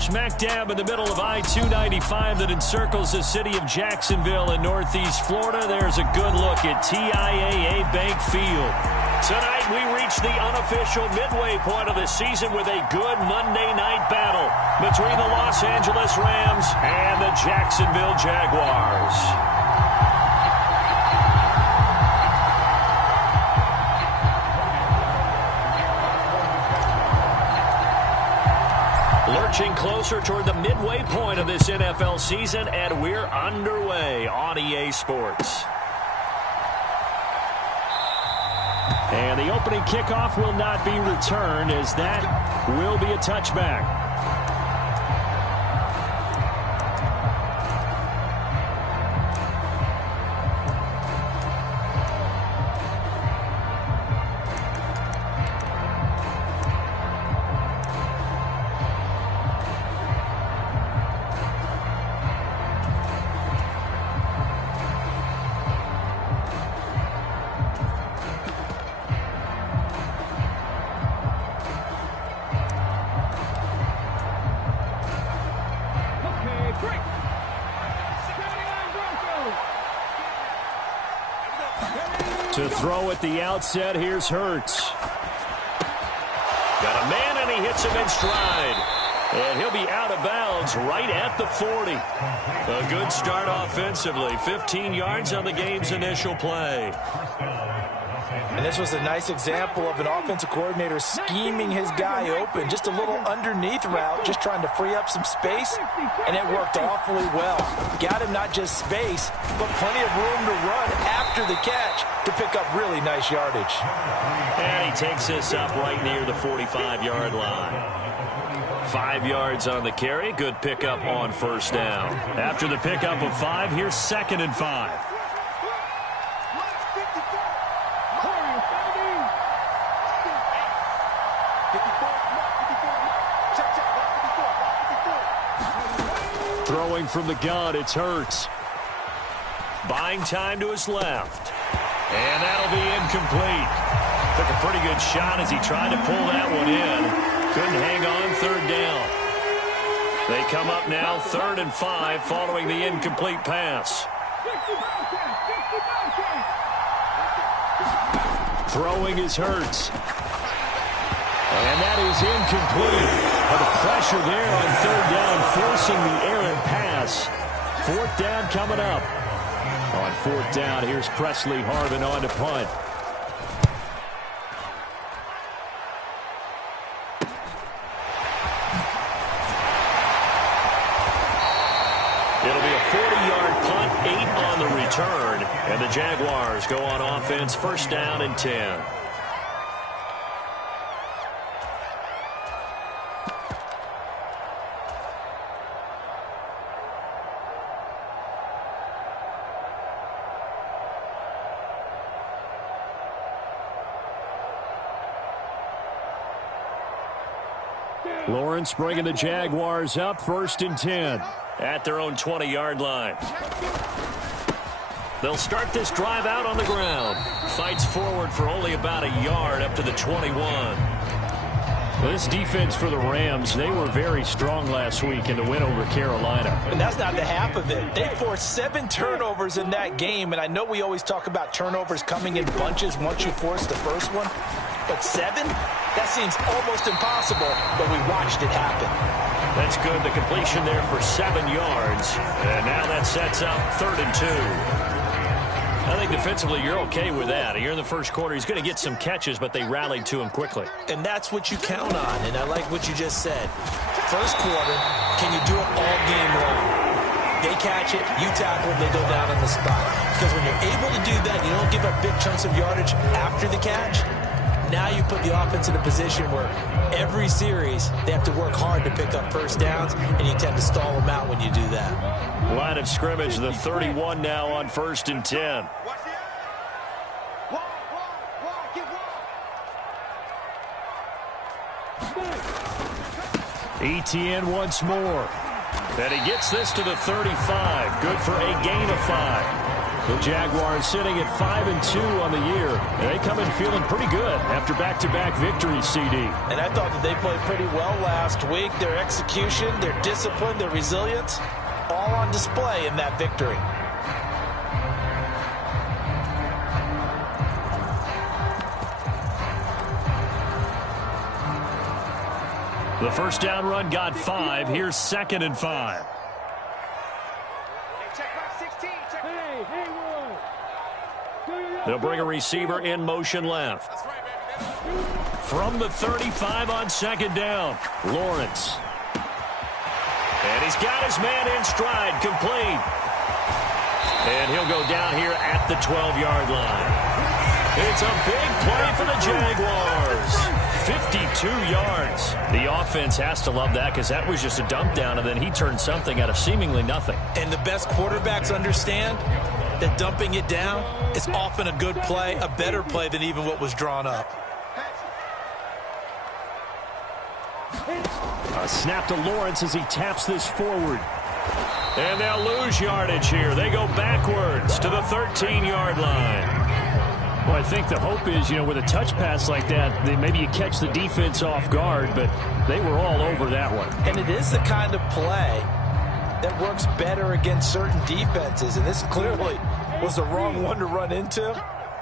Smack dab in the middle of I-295 that encircles the city of Jacksonville in northeast Florida. There's a good look at TIAA Bank Field. Tonight we reach the unofficial midway point of the season with a good Monday night battle between the Los Angeles Rams and the Jacksonville Jaguars. Lurching closer toward the midway point of this NFL season, and we're underway on EA Sports. And the opening kickoff will not be returned, as that will be a touchback. To throw at the outset, here's Hurts. Got a man, and he hits him in stride. And he'll be out of bounds right at the 40. A good start offensively. 15 yards on the game's initial play. And this was a nice example of an offensive coordinator scheming his guy open. Just a little underneath route, just trying to free up some space, and it worked awfully well. Got him not just space, but plenty of room to run after the catch to pick up really nice yardage. And he takes this up right near the 45-yard line. 5 yards on the carry. Good pickup on first down. After the pickup of 5, here's 2nd and 5. Throwing from the gun, it's Hurts. Buying time to his left. And that'll be incomplete. Took a pretty good shot as he tried to pull that one in. Couldn't hang on 3rd down. They come up now 3rd and 5 following the incomplete pass. Throwing is Hurts. And that is incomplete. But the pressure there on 3rd down, forcing the errant pass. 4th down coming up. On 4th down, here's Presley Harvin on to punt. It'll be a 40-yard punt, 8 on the return. And the Jaguars go on offense, 1st down and 10. Lawrence bringing the Jaguars up, 1st and 10 at their own 20-yard line. They'll start this drive out on the ground. Fights forward for only about a yard up to the 21. Well, this defense for the Rams, they were very strong last week in the win over Carolina. And that's not the half of it. They forced 7 turnovers in that game, and I know we always talk about turnovers coming in bunches once you force the first one. But 7? That seems almost impossible, but we watched it happen. That's good. The completion there for 7 yards. And now that sets up 3rd and 2. I think defensively you're okay with that. Here in the first quarter, he's going to get some catches, but they rallied to him quickly. And that's what you count on, and I like what you just said. First quarter, can you do it all game long? They catch it, you tackle, they go down on the spot. Because when you're able to do that, you don't give up big chunks of yardage after the catch. Now you put the offense in a position where every series they have to work hard to pick up first downs, and you tend to stall them out when you do that. Line of scrimmage, the 31 now on 1st and 10. ETN once more. And he gets this to the 35. Good for a gain of 5. The Jaguars sitting at 5-2 on the year. They come in feeling pretty good after back-to-back victories, CD. And I thought that they played pretty well last week. Their execution, their discipline, their resilience, all on display in that victory. The first down run got 5. Here's 2nd and 5. They'll bring a receiver in motion left. From the 35 on 2nd down, Lawrence. And he's got his man in stride, complete. And he'll go down here at the 12-yard line. It's a big play for the Jaguars. 52 yards. The offense has to love that because that was just a dump down, and then he turned something out of seemingly nothing. And the best quarterbacks understand that dumping it down is often a good play, a better play than even what was drawn up. A snap to Lawrence as he taps this forward. And they'll lose yardage here. They go backwards to the 13-yard line. Well, I think the hope is, with a touch pass like that, maybe you catch the defense off guard, but they were all over that one. And it is the kind of play that works better against certain defenses, and this clearly was the wrong one to run into.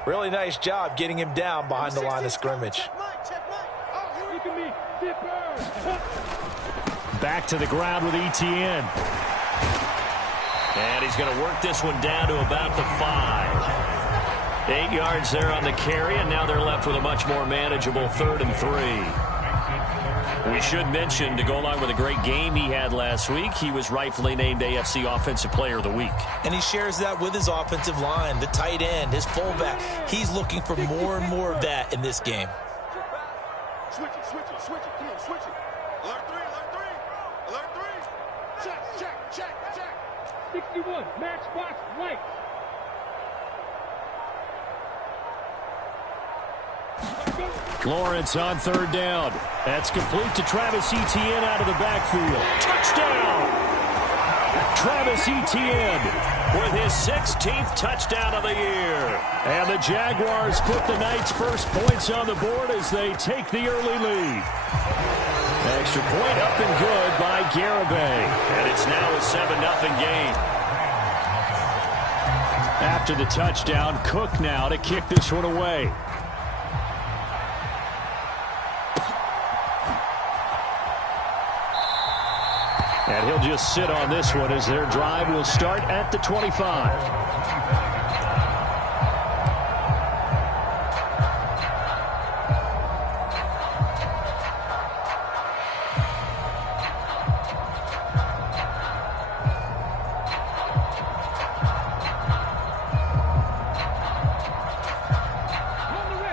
Really nice job getting him down behind the line of scrimmage. Back to the ground with ETN. And he's going to work this one down to about the 5. 8 yards there on the carry, and now they're left with a much more manageable 3rd and 3. We should mention, to go along with a great game he had last week, he was rightfully named AFC Offensive Player of the Week. And he shares that with his offensive line, the tight end, his fullback. He's looking for more and more of that in this game. Switch it. Come on, switch it. Alert 3. Alert 3. Check. 61, matchbox right. Lawrence on 3rd down. That's complete to Travis Etienne out of the backfield. Touchdown! Travis Etienne with his 16th touchdown of the year. And the Jaguars put the Knights' first points on the board as they take the early lead. Extra point up and good by Garibay. And it's now a 7-0 game. After the touchdown, Cook now to kick this one away. And he'll just sit on this one as their drive will start at the 25.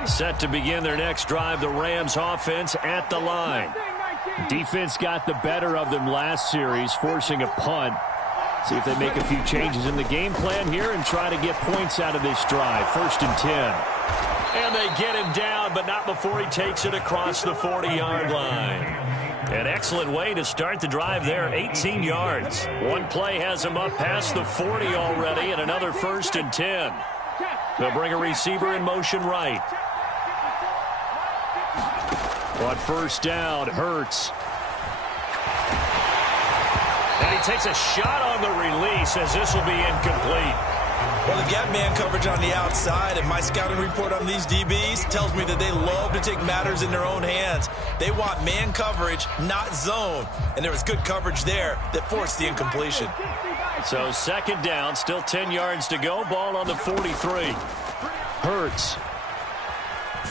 Set to begin their next drive, the Rams offense at the line. Defense got the better of them last series, forcing a punt. See if they make a few changes in the game plan here and try to get points out of this drive. 1st and 10. And they get him down, but not before he takes it across the 40-yard line. An excellent way to start the drive there, 18 yards. One play has him up past the 40 already, and another 1st and 10. They'll bring a receiver in motion right. On 1st down, Hurts. And he takes a shot on the release as this will be incomplete. Well, they've got man coverage on the outside, and my scouting report on these DBs tells me that they love to take matters in their own hands. They want man coverage, not zone. And there was good coverage there that forced the incompletion. So 2nd down, still 10 yards to go. Ball on the 43. Hurts.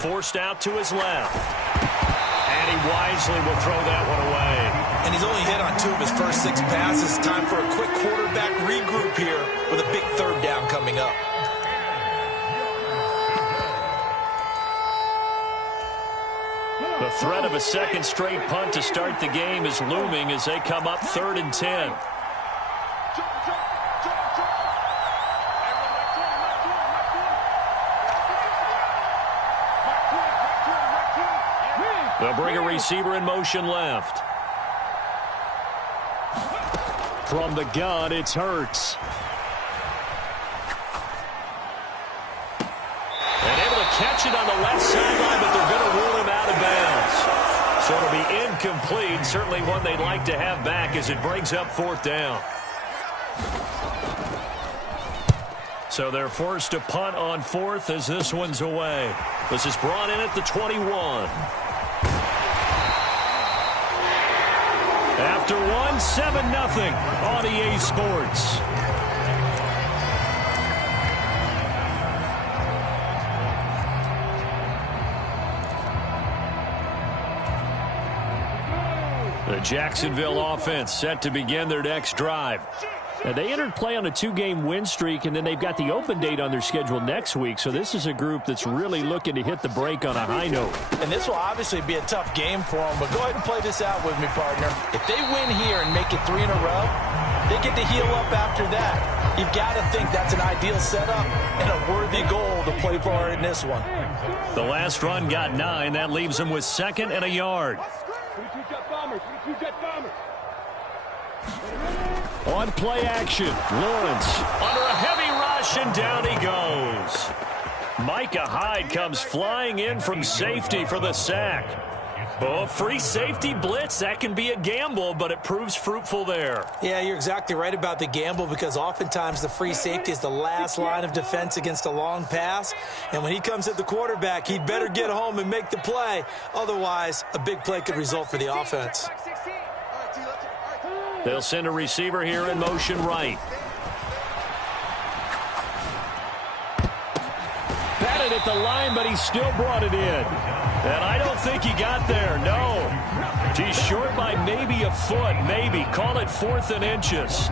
Forced out to his left. And he wisely will throw that one away. And he's only hit on 2 of his first 6 passes. Time for a quick quarterback regroup here with a big 3rd down coming up. The threat of a 2nd straight punt to start the game is looming as they come up 3rd and 10. They'll bring a receiver in motion left. From the gun, it's Hurts. catch it on the left sideline, but they're going to rule him out of bounds. So it'll be incomplete. Certainly one they'd like to have back as it brings up 4th down. So they're forced to punt on 4th as this one's away. This is brought in at the 21. After one, 7-0 on EA Sports. The Jacksonville offense set to begin their next drive. Now, they entered play on a 2-game win streak, and then they've got the open date on their schedule next week. So this is a group that's really looking to hit the break on a high note. And this will obviously be a tough game for them, but go ahead and play this out with me, partner. If they win here and make it 3 in a row, they get to heal up after that. You've got to think that's an ideal setup and a worthy goal to play for in this one. The last run got 9. That leaves them with 2nd and a yard. 22 Jet Bombers, 22 Jet Bombers. On play action, Lawrence under a heavy rush, and down he goes. Micah Hyde comes flying in from safety for the sack. Oh, free safety blitz, that can be a gamble, but it proves fruitful there. Yeah, you're exactly right about the gamble because oftentimes the free safety is the last line of defense against a long pass. And when he comes at the quarterback, he'd better get home and make the play. Otherwise, a big play could result for the offense. They'll send a receiver here in motion right. Batted at the line, but he still brought it in. And I don't think he got there, no. He's short by maybe a foot, maybe. Call it 4th and inches.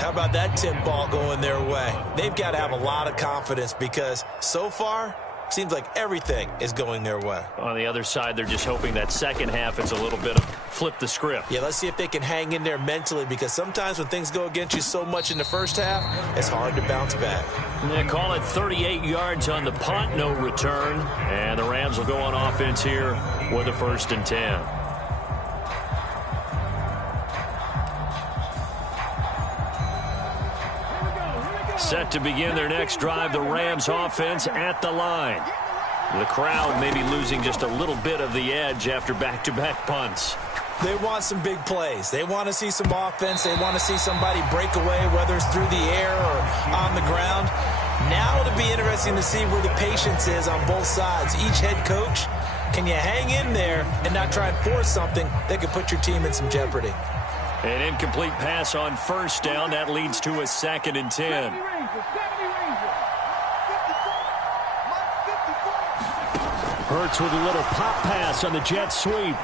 How about that tip ball going their way? They've got to have a lot of confidence because so far, seems like everything is going their way. On the other side, they're just hoping that second half is a little bit of flip the script. Yeah, let's see if they can hang in there mentally because sometimes when things go against you so much in the first half, it's hard to bounce back. They call it 38 yards on the punt, no return. And the Rams will go on offense here with a 1st and 10. Set to begin their next drive, the Rams offense at the line. The crowd may be losing just a little bit of the edge after back-to-back punts. They want some big plays. They want to see some offense. They want to see somebody break away, whether it's through the air or on the ground. Now it'll be interesting to see where the patience is on both sides. Each head coach, can you hang in there and not try and force something that could put your team in some jeopardy? An incomplete pass on 1st down. That leads to a 2nd and 10. Hurts with a little pop pass on the jet sweep.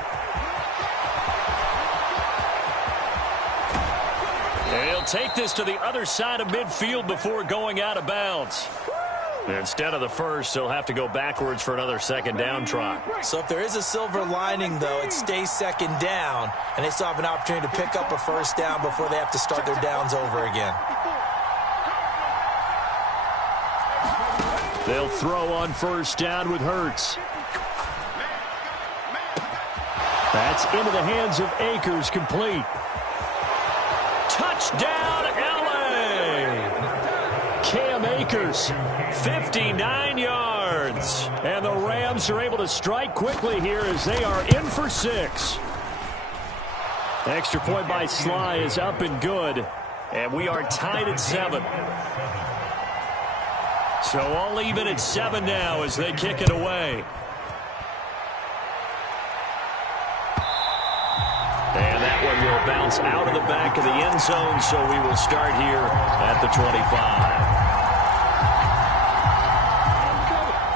And he'll take this to the other side of midfield before going out of bounds. Instead of the first, they'll have to go backwards for another 2nd down try. So if there is a silver lining, though, it stays 2nd down, and they still have an opportunity to pick up a 1st down before they have to start their downs over again. They'll throw on 1st down with Hurts. That's into the hands of Akers, complete. Touchdown, L.A. Cam Akers, 59 yards. And the Rams are able to strike quickly here as they are in for 6. Extra point by Sly is up and good. And we are tied at 7. So all even at 7 now as they kick it away. And that one will bounce out of the back of the end zone, so we will start here at the 25.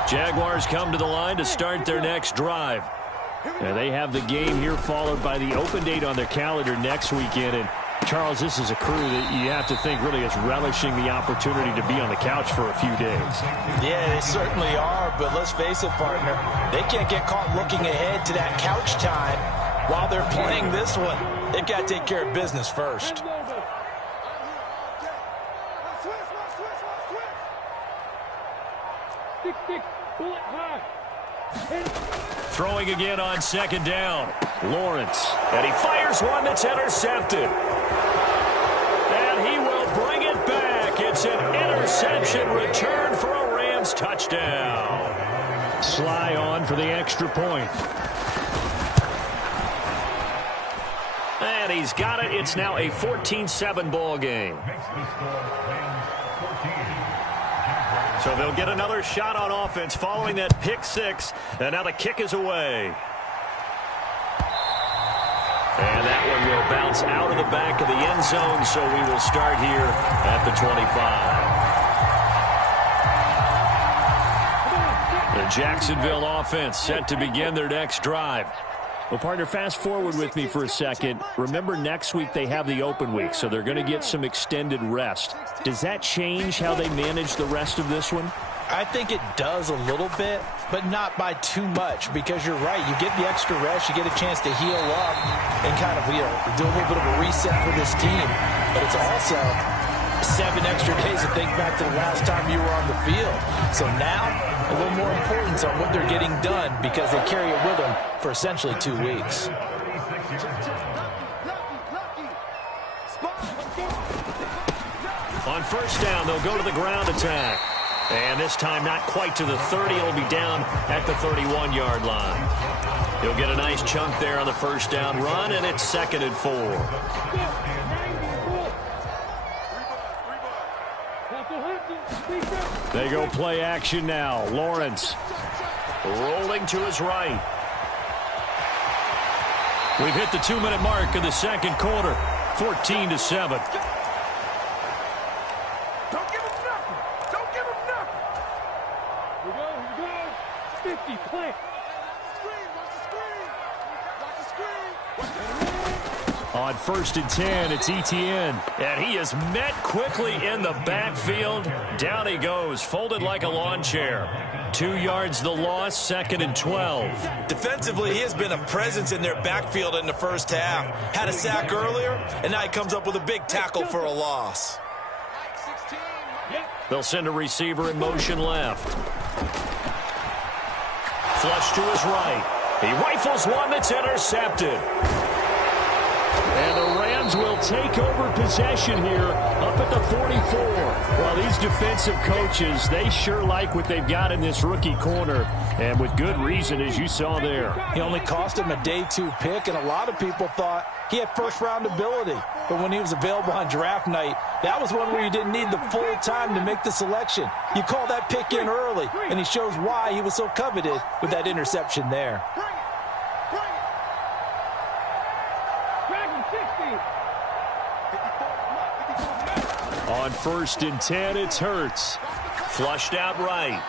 Jaguars come to the line to start their next drive. And they have the game here followed by the open date on their calendar next weekend. And Charles, this is a crew that you have to think really is relishing the opportunity to be on the couch for a few days. Yeah, they certainly are, but let's face it, partner. They can't get caught looking ahead to that couch time while they're playing this one. They've got to take care of business first. Throwing again on 2nd down. Lawrence. And he fires one that's intercepted. And he will bring it back. It's an interception return for a Rams Browns. Touchdown. Sly on for the extra point. And he's got it. It's now a 14-7 ball game. So they'll get another shot on offense following that pick six. And now the kick is away. And that one will bounce out of the back of the end zone. So we will start here at the 25. The Jacksonville offense set to begin their next drive. Well, partner, fast forward with me for a second. Remember, next week they have the open week, so they're going to get some extended rest. Does that change how they manage the rest of this one? I think it does a little bit, but not by too much, because you're right. You get the extra rest. You get a chance to heal up and kind of, do a little bit of a reset for this team. But it's also 7 extra days to think back to the last time you were on the field. So now, a little more importance on what they're getting done, because they carry it with them for essentially 2 weeks. On first down, they'll go to the ground attack. And this time not quite to the 30. It'll be down at the 31-yard line. He'll get a nice chunk there on the first down run, and it's 2nd and 4. They go play action now. Lawrence rolling to his right. We've hit the 2-minute mark in the second quarter. 14-7. Don't give him nothing. Don't give him nothing. Here we go. 50, plant. Watch the screen. On 1st and 10, it's Etienne. And he is met quickly in the backfield. Down he goes, folded like a lawn chair. 2 yards the loss, 2nd and 12. Defensively, he has been a presence in their backfield in the first half. Had a sack earlier, and now he comes up with a big tackle for a loss. They'll send a receiver in motion left. Flush to his right. He rifles one that's intercepted. And the Rams will take over possession here up at the 44. Well, these defensive coaches, they sure like what they've got in this rookie corner. And with good reason, as you saw there. He only cost him a day 2 pick, and a lot of people thought he had first-round ability. But when he was available on draft night, that was one where you didn't need the full time to make the selection. You call that pick in early, and he shows why he was so coveted with that interception there. On 1st and 10, it's Hurts. Flushed out right.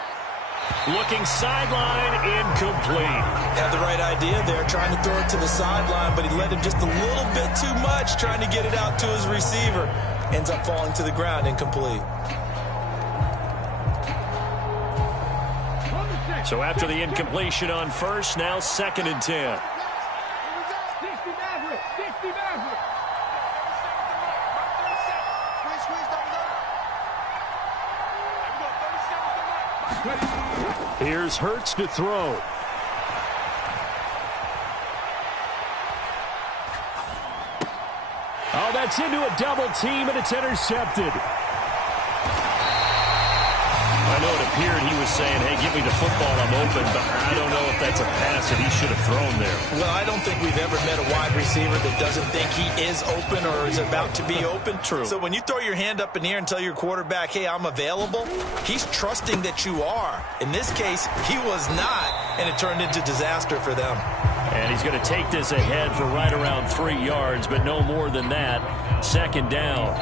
Looking sideline, incomplete. Had the right idea there, trying to throw it to the sideline, but he led him just a little bit too much, trying to get it out to his receiver. Ends up falling to the ground, incomplete. So after the incompletion on 1st, now 2nd and 10. Here's Hurts to throw. Oh, that's into a double team, and it's intercepted. I know it appeared he was saying, hey, give me the football, I'm open, but I don't know if that's a pass that he should have thrown there. Well, I don't think we've ever met a wide receiver that doesn't think he is open or is about to be open. True. So when you throw your hand up in the air and tell your quarterback, hey, I'm available, he's trusting that you are. In this case, he was not, and it turned into disaster for them. And he's going to take this ahead for right around 3 yards, but no more than that. 2nd down.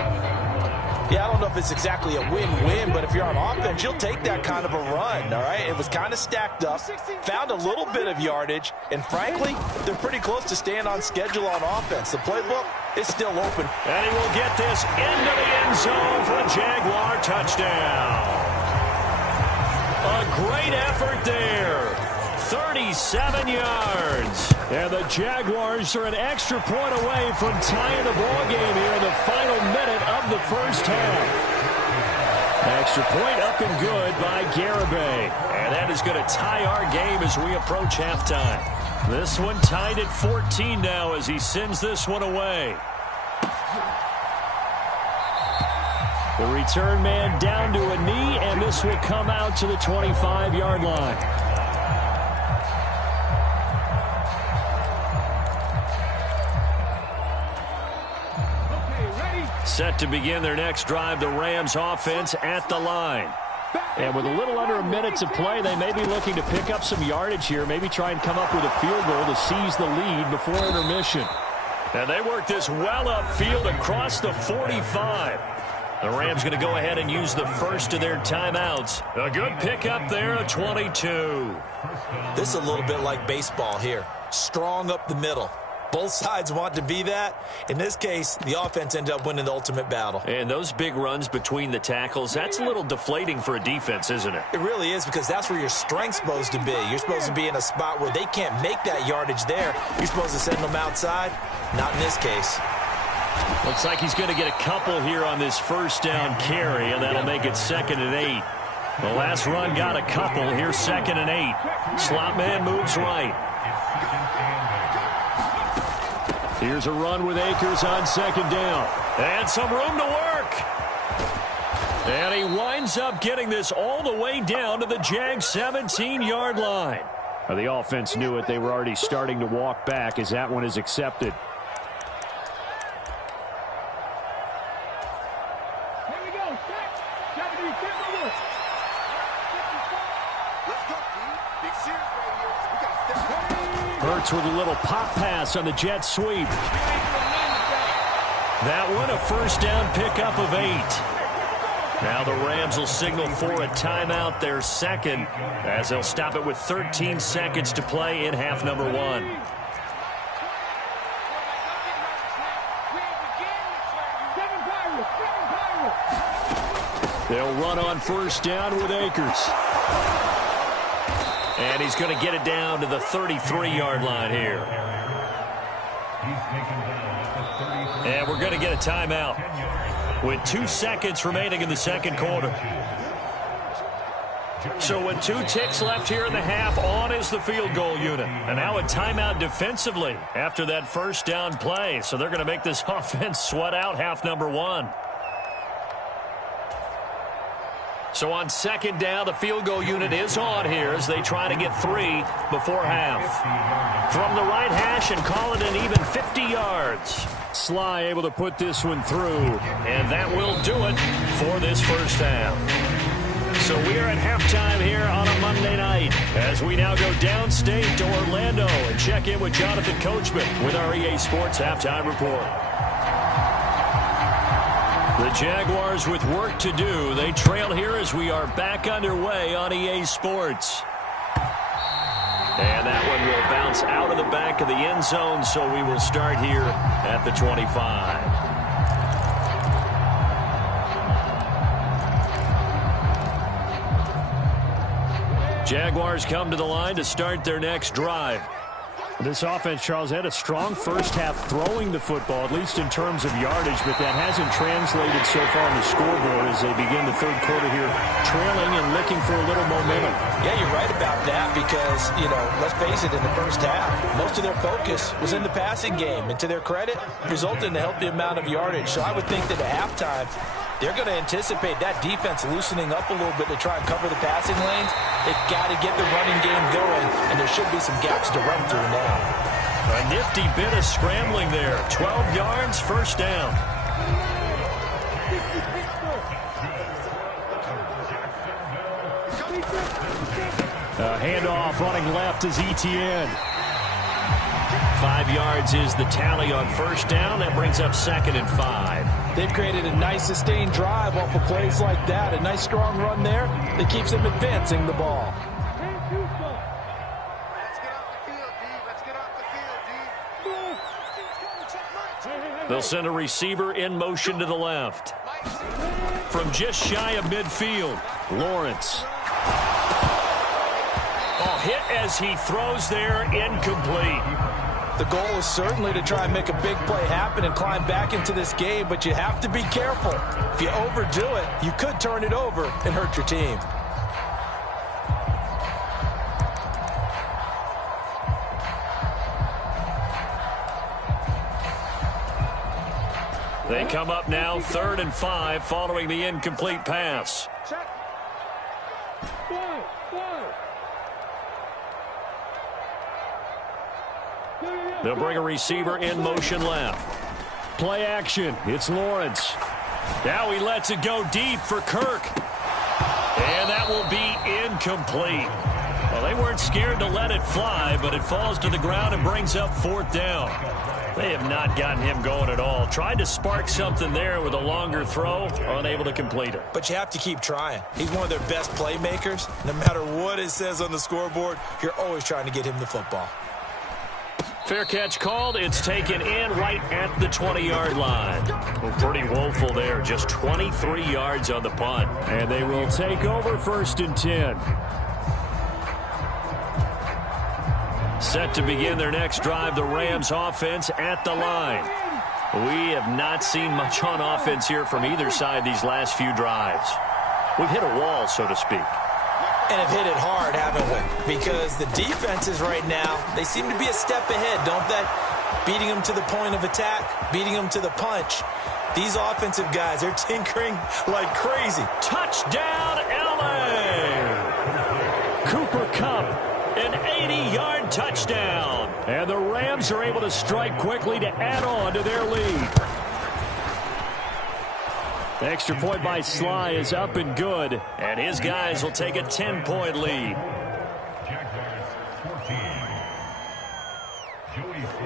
Yeah, I don't know if it's exactly a win-win, but if you're on offense, you'll take that kind of a run, all right? It was kind of stacked up, found a little bit of yardage, and frankly, they're pretty close to staying on schedule on offense. The playbook is still open. And he will get this into the end zone for a Jaguar touchdown. A great effort there. 37 yards. And the Jaguars are an extra point away from tying the ball game here in the final minute of the first half. Extra point up and good by Garibay. And that is going to tie our game as we approach halftime. This one tied at 14 now as he sends this one away. The return man down to a knee, and this will come out to the 25-yard line. Set to begin their next drive, the Rams offense at the line. And with a little under a minute to play, they may be looking to pick up some yardage here, maybe try and come up with a field goal to seize the lead before intermission. And they work this well upfield across the 45. The Rams going to go ahead and use the first of their timeouts. A good pickup there, a 22. This is a little bit like baseball here. Strong up the middle. Both sides want to be that. In this case, the offense ended up winning the ultimate battle. And those big runs between the tackles, that's a little deflating for a defense, isn't it? It really is, because that's where your strength's supposed to be. You're supposed to be in a spot where they can't make that yardage there. You're supposed to send them outside. Not in this case. Looks like he's going to get a couple here on this first down carry, and that'll make it 2nd and 8. The last run got a couple. Here's 2nd and 8. Slot man moves right. Here's a run with Akers on 2nd down. And some room to work. And he winds up getting this all the way down to the Jags 17-yard line. Well, the offense knew it. They were already starting to walk back as that one is accepted. Here we go. Let's go, team. Big series right here. We got to step up. Hurts with a little pop pass on the jet sweep. That one a first down pickup of 8. Now the Rams will signal for a timeout, their second, as they'll stop it with 13 seconds to play in half number 1. They'll run on first down with Akers. And he's going to get it down to the 33-yard line here. And we're going to get a timeout with 2 seconds remaining in the second quarter. So with 2 ticks left here in the half, on is the field goal unit. And now a timeout defensively after that first down play. So they're going to make this offense sweat out half number 1. So on 2nd down, the field goal unit is on here as they try to get 3 before half. From the right hash and call it an even 50 yards. Sly able to put this one through, and that will do it for this first half. So we are at halftime here on a Monday night as we now go downstate to Orlando and check in with Jonathan Coachman with our EA Sports Halftime Report. The Jaguars with work to do. They trail here as we are back underway on EA Sports. And that one will bounce out of the back of the end zone, so we will start here at the 25. Jaguars come to the line to start their next drive. This offense, Charles, had a strong first half throwing the football, at least in terms of yardage, but that hasn't translated so far on the scoreboard as they begin the third quarter here, trailing and looking for a little momentum. Yeah, you're right about that because, let's face it, in the first half, most of their focus was in the passing game. And to their credit, resulted in a healthy amount of yardage. So I would think that at halftime, they're going to anticipate that defense loosening up a little bit to try and cover the passing lanes. They've got to get the running game going, and there should be some gaps to run through now. A nifty bit of scrambling there. 12 yards, first down. Handoff running left is Etienne. 5 yards is the tally on first down. That brings up 2nd and 5. They've created a nice sustained drive off of plays like that. A nice strong run there that keeps them advancing the ball. They'll send a receiver in motion to the left. From just shy of midfield, Lawrence. Oh, hit as he throws there, incomplete. The goal is certainly to try and make a big play happen and climb back into this game, but you have to be careful. If you overdo it, you could turn it over and hurt your team. They come up now 3rd and 5 following the incomplete pass. They'll bring a receiver in motion left. Play action. It's Lawrence. Now he lets it go deep for Kirk. And that will be incomplete. Well, they weren't scared to let it fly, but it falls to the ground and brings up 4th down. They have not gotten him going at all. Tried to spark something there with a longer throw, unable to complete it. But you have to keep trying. He's one of their best playmakers. No matter what it says on the scoreboard, you're always trying to get him the football. Fair catch called. It's taken in right at the 20-yard line. Well, pretty woeful there. Just 23 yards on the punt. And they will take over 1st and 10. Set to begin their next drive, the Rams offense at the line. We have not seen much on offense here from either side these last few drives. We've hit a wall, so to speak. And have hit it hard, haven't we? Because the defenses right now, they seem to be a step ahead, don't they? Beating them to the point of attack, beating them to the punch. These offensive guys, they're tinkering like crazy. Touchdown, L.A. Cooper Kupp, an 80-yard touchdown. And the Rams are able to strike quickly to add on to their lead. The extra point by Sly is up and good, and his guys will take a 10-point lead.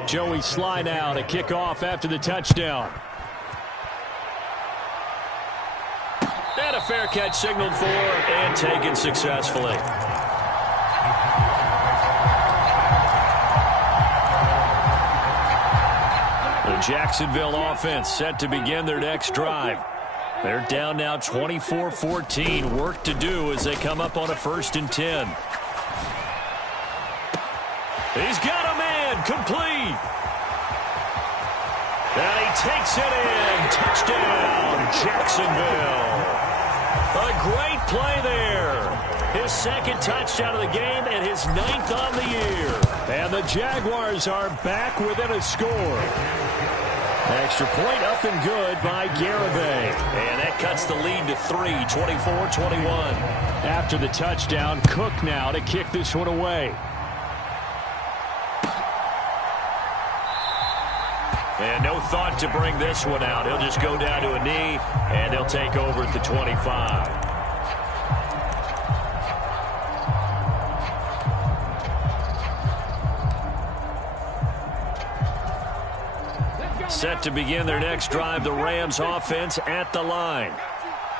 Joey Sly now to kick off after the touchdown. And a fair catch signaled for and taken successfully. The Jacksonville offense set to begin their next drive. They're down now 24-14. Work to do as they come up on a 1st and 10. He's got a man complete. And he takes it in. Touchdown, Jacksonville. A great play there. His 2nd touchdown of the game and his 9th on the year. And the Jaguars are back within a score. Extra point up and good by Garibay. And that cuts the lead to 3, 24-21. After the touchdown, Cook now to kick this one away. And no thought to bring this one out. He'll just go down to a knee, and they'll take over at the 25. Set to begin their next drive, the Rams offense at the line.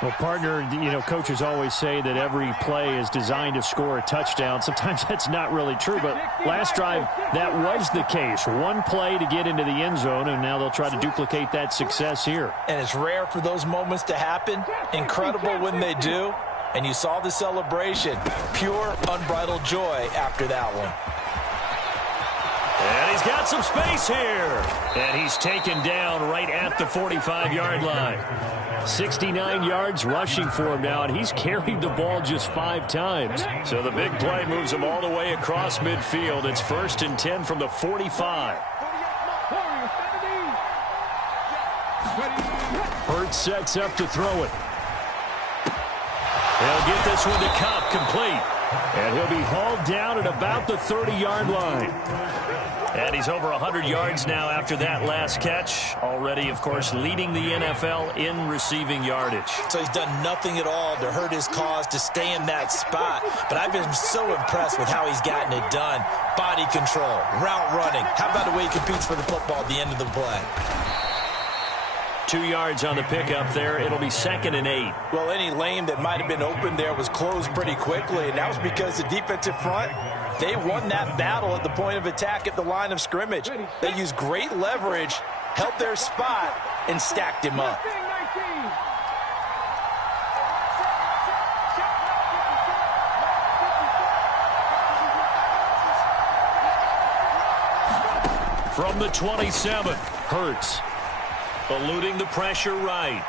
Well, partner, coaches always say that every play is designed to score a touchdown. Sometimes that's not really true, but last drive, that was the case. One play to get into the end zone, and now they'll try to duplicate that success here. And it's rare for those moments to happen. Incredible when they do. And you saw the celebration. Pure, unbridled joy after that one. And he's got some space here. And he's taken down right at the 45-yard line. 69 yards rushing for him now, and he's carried the ball just 5 times. So the big play moves him all the way across midfield. It's 1st and 10 from the 45. Hurts sets up to throw it. He'll get this one to Kupp, complete. And he'll be hauled down at about the 30-yard line. And he's over 100 yards now after that last catch. Already, of course, leading the NFL in receiving yardage. So he's done nothing at all to hurt his cause, to stay in that spot. But I've been so impressed with how he's gotten it done. Body control, route running. How about the way he competes for the football at the end of the play? 2 yards on the pickup there. It'll be 2nd and 8. Well, any lane that might have been open there was closed pretty quickly, and that was because the defensive front, they won that battle at the point of attack at the line of scrimmage. They used great leverage, held their spot, and stacked him up. From the 27, Hurts. Eluding the pressure right.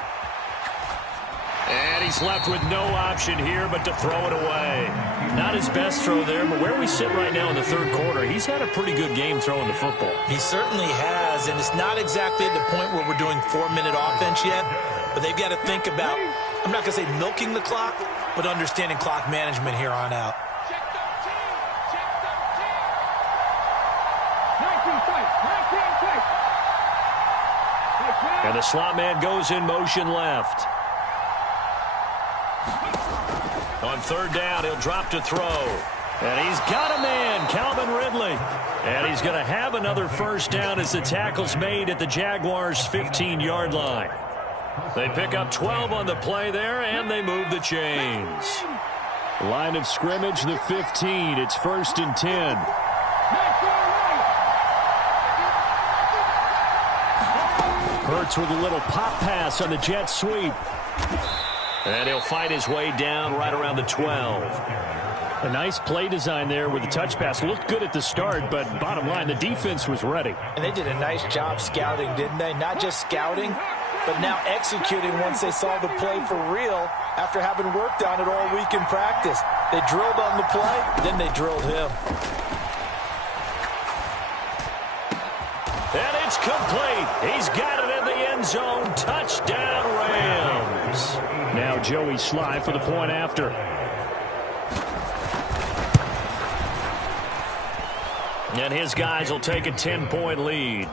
And he's left with no option here but to throw it away. Not his best throw there, but where we sit right now in the third quarter, he's had a pretty good game throwing the football. He certainly has, and it's not exactly at the point where we're doing 4-minute offense yet, but they've got to think about, I'm not going to say milking the clock, but understanding clock management here on out. Check 13. Check 13. 19 tight. 19 tight. And the slot man goes in motion left. On third down, he'll drop to throw. And he's got a man, Calvin Ridley. And he's going to have another first down as the tackle's made at the Jaguars' 15-yard line. They pick up 12 on the play there, and they move the chains. Line of scrimmage, the 15. It's 1st and 10. Hurts with a little pop pass on the jet sweep. And he'll fight his way down right around the 12. A nice play design there with the touch pass. Looked good at the start, but bottom line, the defense was ready. And they did a nice job scouting, didn't they? Not just scouting, but now executing once they saw the play for real after having worked on it all week in practice. They drilled on the play, then they drilled him. And it's complete. He's got it in the end zone. Touchdown, Rams. Now Joey Sly for the point after. And his guys will take a 10-point lead.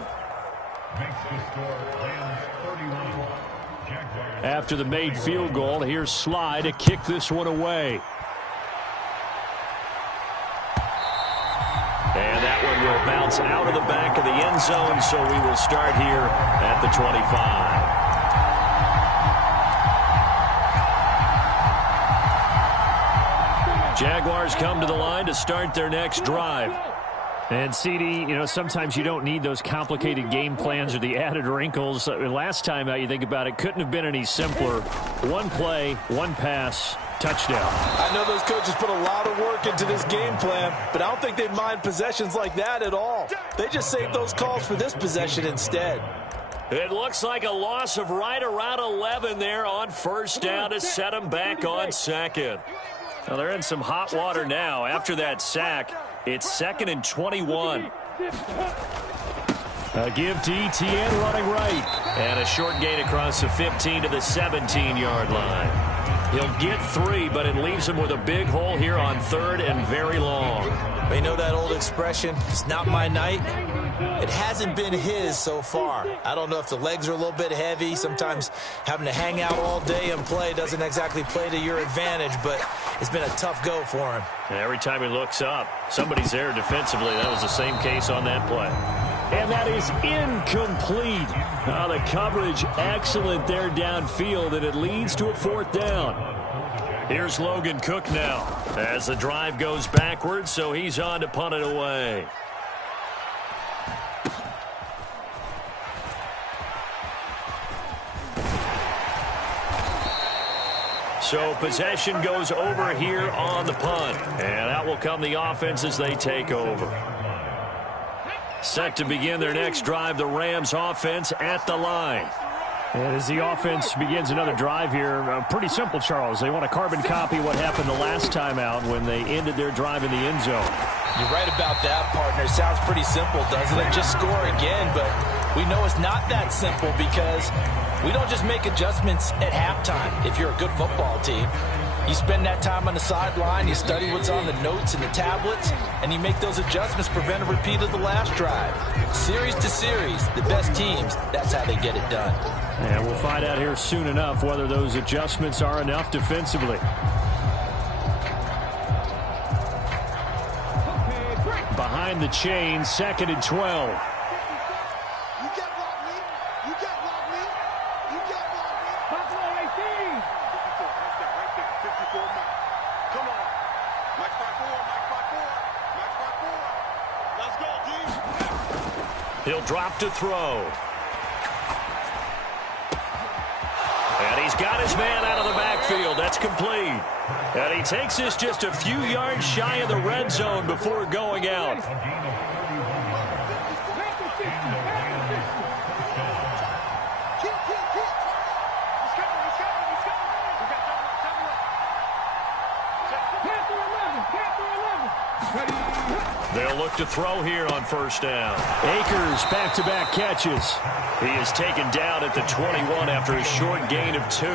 After the made field goal, here's Sly to kick this one away. And that one will bounce out of the back of the end zone, so we will start here at the 25. Jaguars come to the line to start their next drive. And, CD, you know, sometimes you don't need those complicated game plans or the added wrinkles. Last time out, you think about it, couldn't have been any simpler. One play, one pass, touchdown. I know those coaches put a lot of work into this game plan, but I don't think they mind possessions like that at all. They just saved those calls for this possession instead. It looks like a loss of right around 11 there on first down to set them back on second. Well, they're in some hot water now. After that sack, it's 2nd and 21. A give to Etienne running right. And a short gain across the 15 to the 17-yard line. He'll get 3, but it leaves him with a big hole here on 3rd and very long. You know that old expression, it's not my night? It hasn't been his so far. I don't know if the legs are a little bit heavy. Sometimes having to hang out all day and play doesn't exactly play to your advantage, but it's been a tough go for him. And every time he looks up, somebody's there defensively. That was the same case on that play. And that is incomplete. The coverage excellent there downfield, and it leads to a 4th down. Here's Logan Cook now as the drive goes backwards, so he's on to punt it away. So possession goes over here on the punt. And out will come the offense as they take over. Set to begin their next drive, the Rams offense at the line. And as the offense begins another drive here, pretty simple, Charles. They want to carbon copy what happened the last time out when they ended their drive in the end zone. You're right about that, partner. Sounds pretty simple, doesn't it? Just score again, but we know it's not that simple because we don't just make adjustments at halftime if you're a good football team. You spend that time on the sideline, you study what's on the notes and the tablets, and you make those adjustments, prevent a repeat of the last drive. Series to series, the best teams, that's how they get it done. And we'll find out here soon enough whether those adjustments are enough defensively. Behind the chain, 2nd and 12. He'll drop to throw. And he's got his man out of the backfield. That's complete. And he takes this just a few yards shy of the red zone before going out. They'll look to throw here on first down. Akers back-to-back catches. He is taken down at the 21 after a short gain of 2.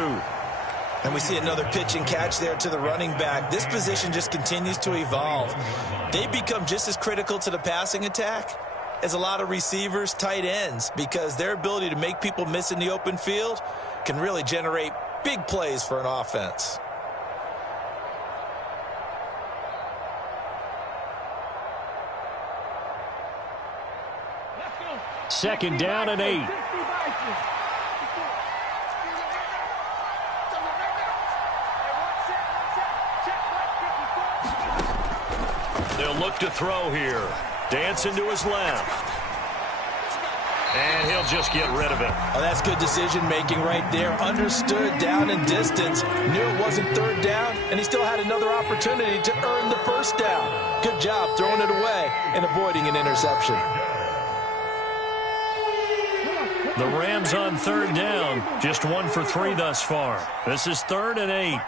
And we see another pitch and catch there to the running back. This position just continues to evolve. They become just as critical to the passing attack as a lot of receivers, tight ends, because their ability to make people miss in the open field can really generate big plays for an offense. Second down and 8. They'll look to throw here. Dancing to his left. And he'll just get rid of it. Oh, that's good decision-making right there. Understood down and distance. Knew it wasn't third down, and he still had another opportunity to earn the first down. Good job throwing it away and avoiding an interception. The Rams on third down. Just 1 for 3 thus far. This is 3rd and 8.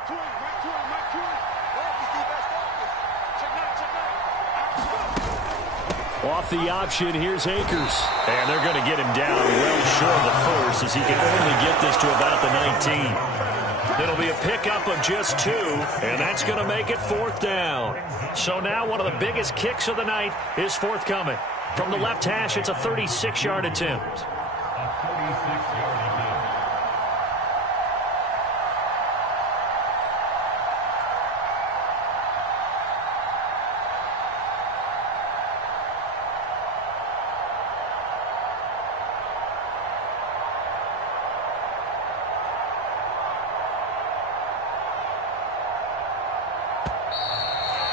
Off the option, here's Akers. And they're going to get him down well short of the first as he can only get this to about the 19. It'll be a pickup of just 2, and that's going to make it 4th down. So now one of the biggest kicks of the night is forthcoming. From the left hash, it's a 36-yard attempt.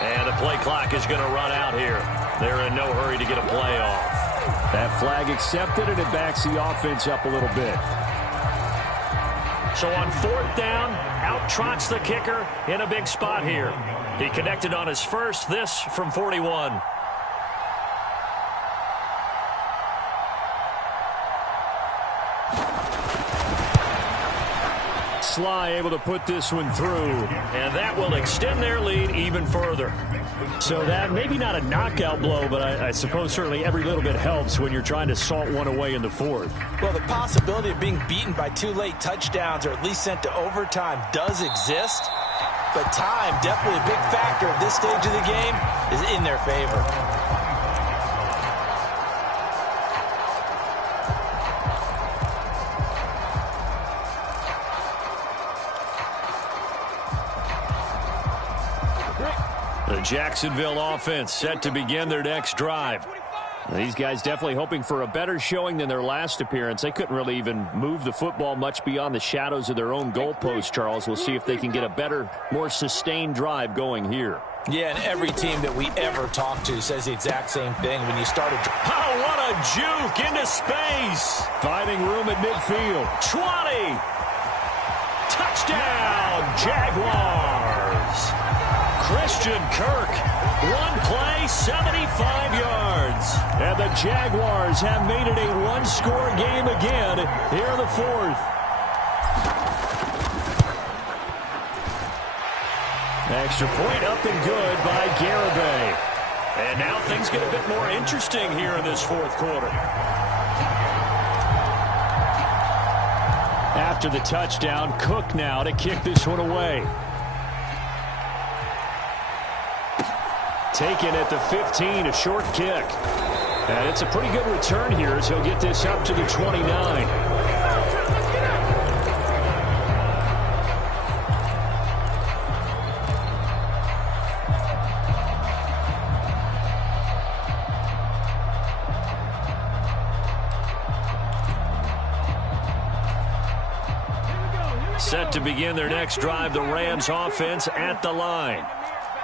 And the play clock is going to run out here. They're in no hurry to get a play off. That flag accepted, and it backs the offense up a little bit. So on 4th down, out trots the kicker in a big spot here. He connected on his first, this from 41. Sly able to put this one through, and that will extend their lead even further. So that maybe not a knockout blow, but I suppose certainly every little bit helps when you're trying to salt one away in the 4th. Well, the possibility of being beaten by 2 late touchdowns or at least sent to overtime does exist, but time, definitely a big factor at this stage of the game, is in their favor. The Jacksonville offense set to begin their next drive. These guys definitely hoping for a better showing than their last appearance. They couldn't really even move the football much beyond the shadows of their own goalpost, Charles. We'll see if they can get a better, more sustained drive going here. Yeah, and every team that we ever talk to says the exact same thing when you started. Oh, what a juke into space. Finding room at midfield. 20. Touchdown, Jaguars. Christian Kirk, one play, 75 yards. And the Jaguars have made it a one-score game again here in the 4th. Extra point up and good by Garibay. And now things get a bit more interesting here in this 4th quarter. After the touchdown, Cook now to kick this one away. Taken at the 15, a short kick. And it's a pretty good return here as he'll get this up to the 29. Set to begin their next drive, the Rams offense at the line.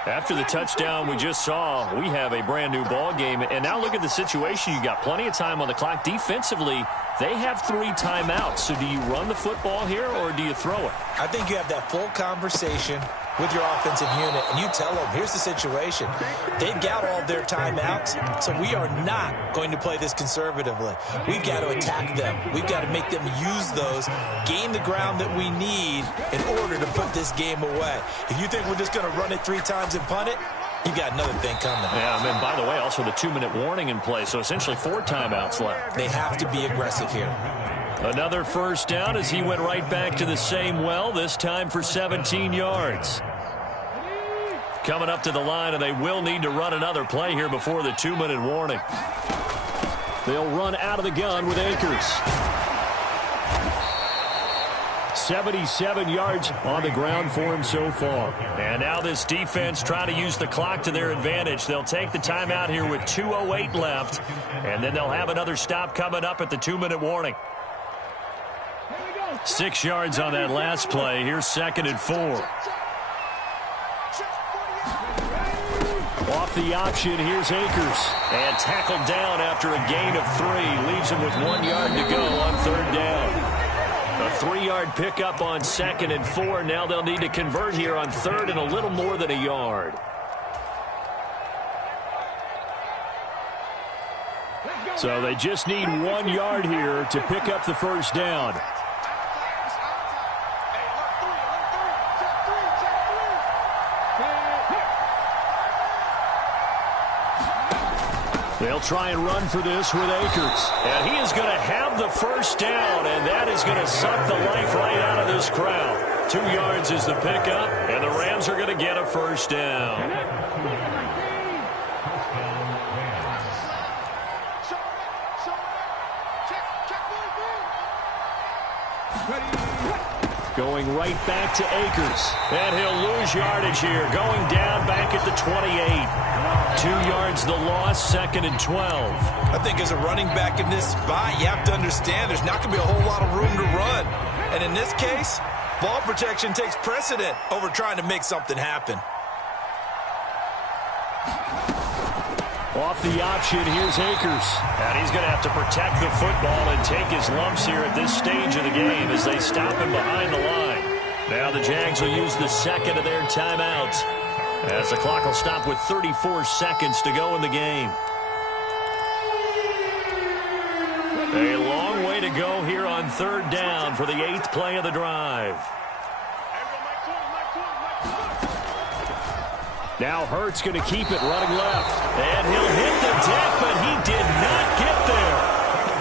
After the touchdown we just saw, we have a brand new ball game. And now look at the situation. You got plenty of time on the clock. Defensively, they have 3 timeouts. So do you run the football here or do you throw it? I think you have that full conversation with your offensive unit, and you tell them, here's the situation. They've got all their timeouts, so we are not going to play this conservatively. We've got to attack them. We've got to make them use those, gain the ground that we need in order to put this game away. If you think we're just going to run it 3 times and punt it, you got another thing coming. Yeah, and by the way, also the 2-minute warning in play, so essentially 4 timeouts left. They have to be aggressive here. Another first down as he went right back to the same well, this time for 17 yards. Coming up to the line, and they will need to run another play here before the 2-minute warning. They'll run out of the gun with Akers. 77 yards on the ground for him so far. And now this defense trying to use the clock to their advantage. They'll take the timeout here with 2:08 left, and then they'll have another stop coming up at the 2-minute warning. 6 yards on that last play. Here's 2nd and 4. Off the option, here's Akers. And tackled down after a gain of 3. Leaves him with 1 yard to go on 3rd down. A 3-yard pickup on 2nd and 4. Now they'll need to convert here on 3rd and a little more than a yard. So they just need 1 yard here to pick up the first down. They'll try and run for this with Akers. And he is going to have the first down, and that is going to suck the life right out of this crowd. 2 yards is the pickup, and the Rams are going to get a first down. Going right back to Akers. And he'll lose yardage here. Going down back at the 28. 2 yards the loss, 2nd and 12. I think as a running back in this spot, you have to understand there's not going to be a whole lot of room to run. And in this case, ball protection takes precedent over trying to make something happen. Off the option, here's Akers. And he's going to have to protect the football and take his lumps here at this stage of the game as they stop him behind the line. Now the Jags will use the 2nd of their timeouts as the clock will stop with 34 seconds to go in the game. A long way to go here on 3rd down for the 8th play of the drive. Now Hurts going to keep it running left. And he'll hit the deck, but he did not get there.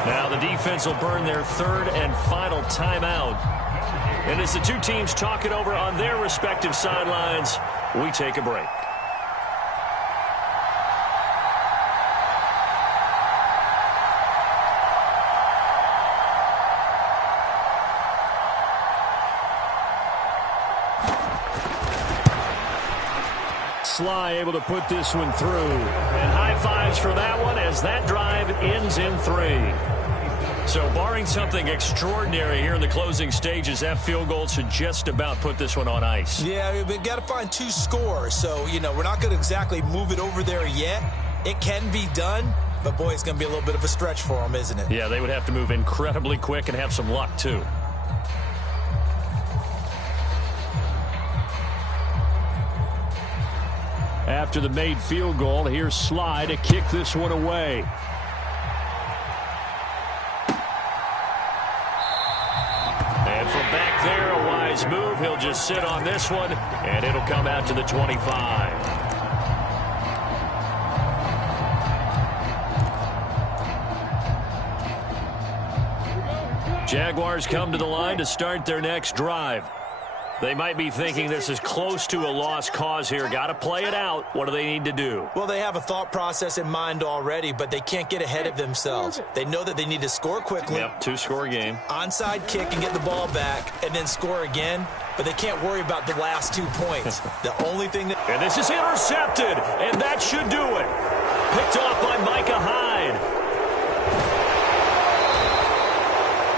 Now the defense will burn their 3rd and final timeout. And as the two teams talk it over on their respective sidelines, we take a break. Sly able to put this one through. And high fives for that one as that drive ends in 3. So barring something extraordinary here in the closing stages, that field goal should just about put this one on ice. Yeah, we've got to find 2 scores. So, you know, we're not going to exactly move it over there yet. It can be done, but boy, it's going to be a little bit of a stretch for them, isn't it? Yeah, they would have to move incredibly quick and have some luck, too. After the made field goal, here's Sly to kick this one away. And from back there, a wise move. He'll just sit on this one, and it'll come out to the 25. Jaguars come to the line to start their next drive. They might be thinking this is close to a lost cause here. Got to play it out. What do they need to do? Well, they have a thought process in mind already, but they can't get ahead of themselves. They know that they need to score quickly. Yep, 2-score game. Onside kick and get the ball back and then score again, but they can't worry about the last 2 points. The only thing that... And this is intercepted, and that should do it. Picked off by Micah Hyde.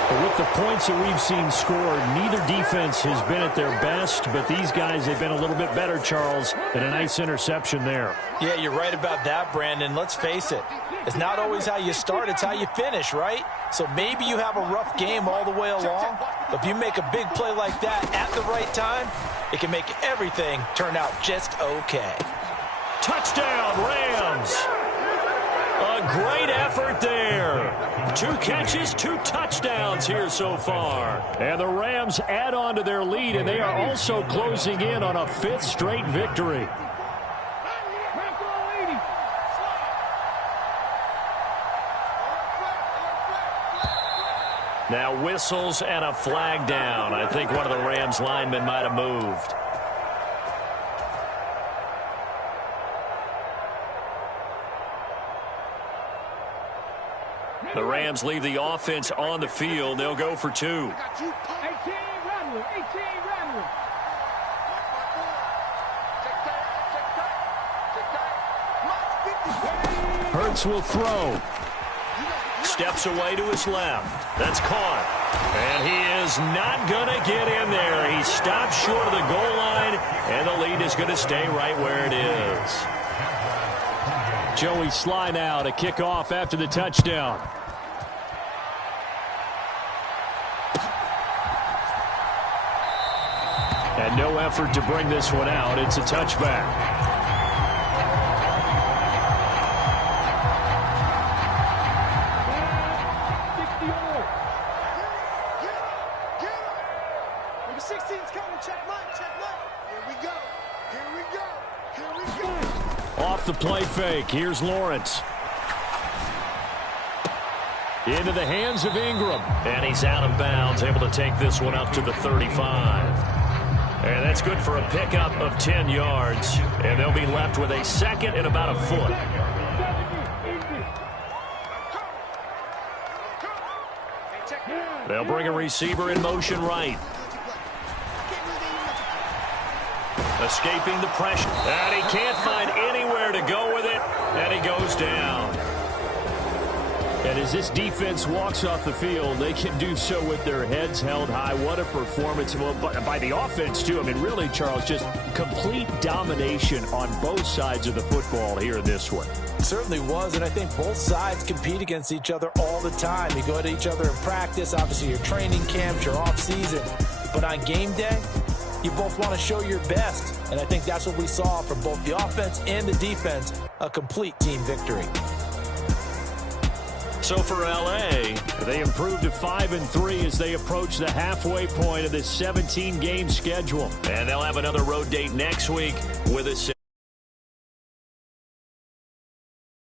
With the points that we've seen scored, neither defense has been at their best, but these guys have been a little bit better, Charles, and a nice interception there. Yeah, you're right about that, Brandon. Let's face it. It's not always how you start, it's how you finish, right? So maybe you have a rough game all the way along, but if you make a big play like that at the right time, it can make everything turn out just okay. Touchdown, Rams! A great effort there. 2 catches, 2 touchdowns here so far. And the Rams add on to their lead, and they are also closing in on a 5th straight victory. Now whistles and a flag down. I think one of the Rams linemen might have moved. The Rams leave the offense on the field. They'll go for 2. 18 rattling. 18 rattling. Hurts will throw. Steps away to his left. That's caught. And he is not going to get in there. He stopped short of the goal line, and the lead is going to stay right where it is. Joey Sly now to kick off after the touchdown. And no effort to bring this one out. It's a touchback. Off the play fake. Here's Lawrence. Into the hands of Ingram. And he's out of bounds, able to take this one up to the 35. And that's good for a pickup of 10 yards. And they'll be left with a second and about a foot. They'll bring a receiver in motion right. Escaping the pressure. And he can't find anywhere to go with it. And he goes down. And as this defense walks off the field, they can do so with their heads held high. What a performance. Well, by the offense, too. I mean, really, Charles, just complete domination on both sides of the football here in this one. It certainly was, and I think both sides compete against each other all the time. You go to each other in practice, obviously your training camps, your off-season. But on game day, you both want to show your best. And I think that's what we saw from both the offense and the defense, a complete team victory. So for L.A., they improved to 5-3 as they approach the halfway point of this 17-game schedule. And they'll have another road date next week with a